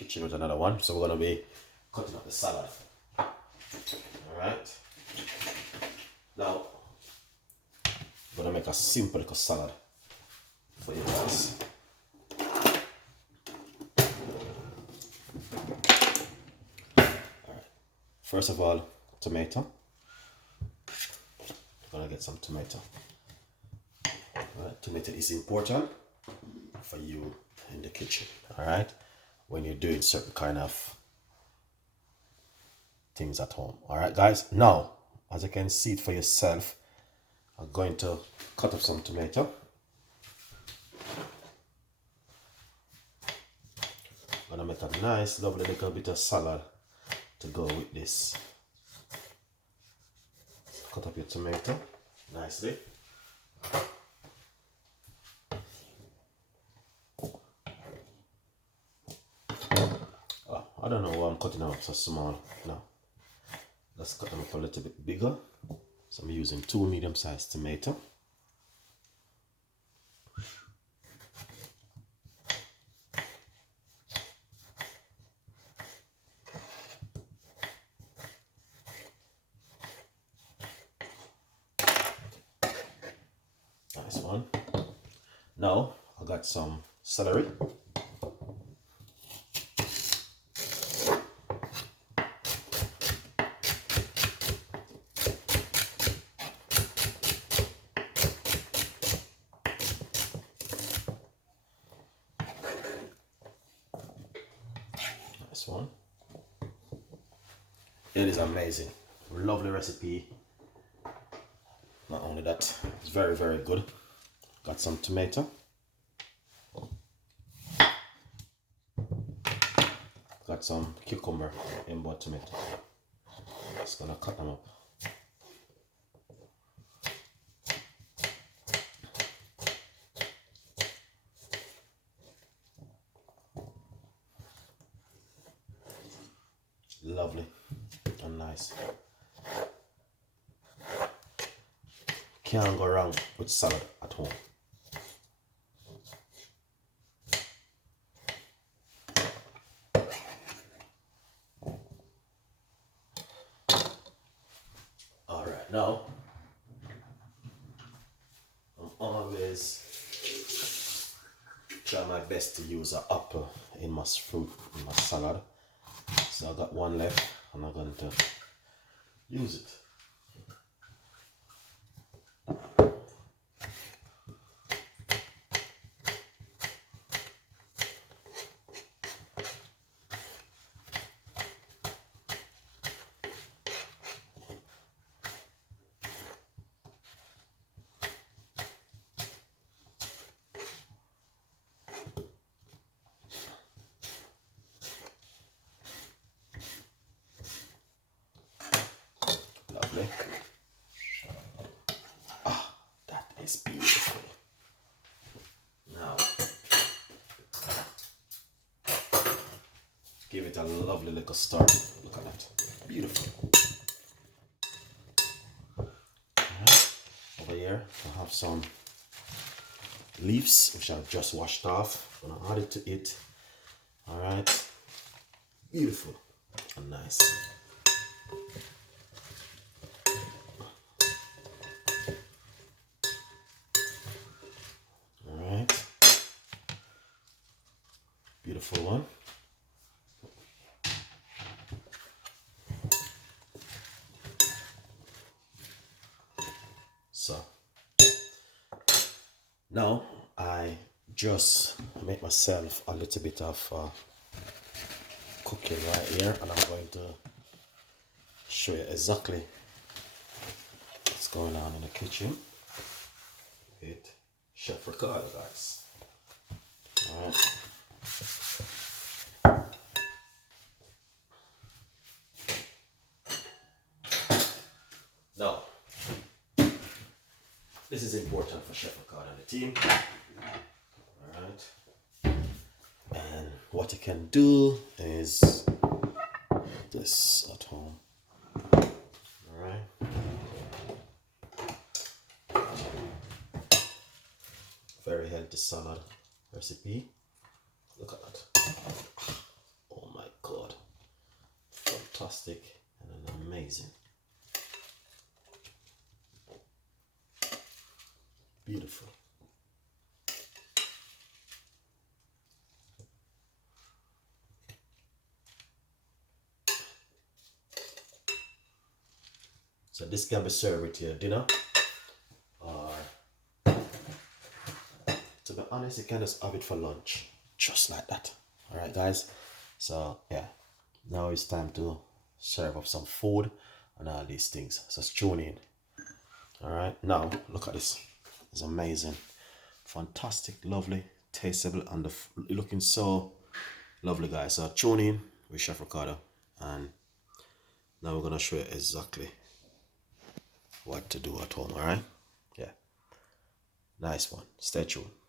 kitchen with another one. So we're gonna be cutting up the salad. Alright. Now I'm gonna make a simple little salad for you guys. Alright. First of all, tomato. I'm gonna get some tomato. Alright, tomato is important for you in the kitchen, alright? When you're doing certain kind of things at home. Alright guys, now as you can see it for yourself, I'm going to cut up some tomato. I'm gonna make a nice lovely little bit of salad to go with this. Cut up your tomato nicely. Oh, I don't know why I'm cutting them up so small. No, let's cut them up a little bit bigger. So I'm using 2 medium-sized tomatoes. Nice one. Now I got some celery. Nice one. It is amazing. Lovely recipe. Not only that, it's very, very good. Got some tomato. Got some cucumber in both tomato. Just gonna cut them up. Lovely and nice. Can't go wrong with salad at home. Alright, now I'm always try my best to use an apple in my fruit in my salad. So I got one left and I'm going to use it. Lovely. Ah, that is beautiful. Now, give it a lovely little stir. Look at that. Beautiful. Right. Over here, I have some leaves which I've just washed off. I'm gonna add it to it. Alright. Beautiful and nice. Alright. Beautiful one. So now I just make myself a little bit of cooking right here, and I'm going to show you exactly what's going on in the kitchen with Chef Ricardo, guys. Alright. Now, this is important for Chef Ricardo and the team. Alright. And what you can do is this at home. Alright. Very healthy salad recipe. Look at that. Oh fantastic and amazing. Beautiful. So this can be served with your dinner, or to be honest, you can just have it for lunch, just like that. All right, guys. So yeah, now it's time to serve up some food and all these things. So tune in. All right, now look at this. It's amazing, fantastic, lovely, tasteable, and looking so lovely, guys. So tune in with Chef Ricardo, and now we're gonna show you exactly what to do at home. All right, yeah, nice one. Stay tuned.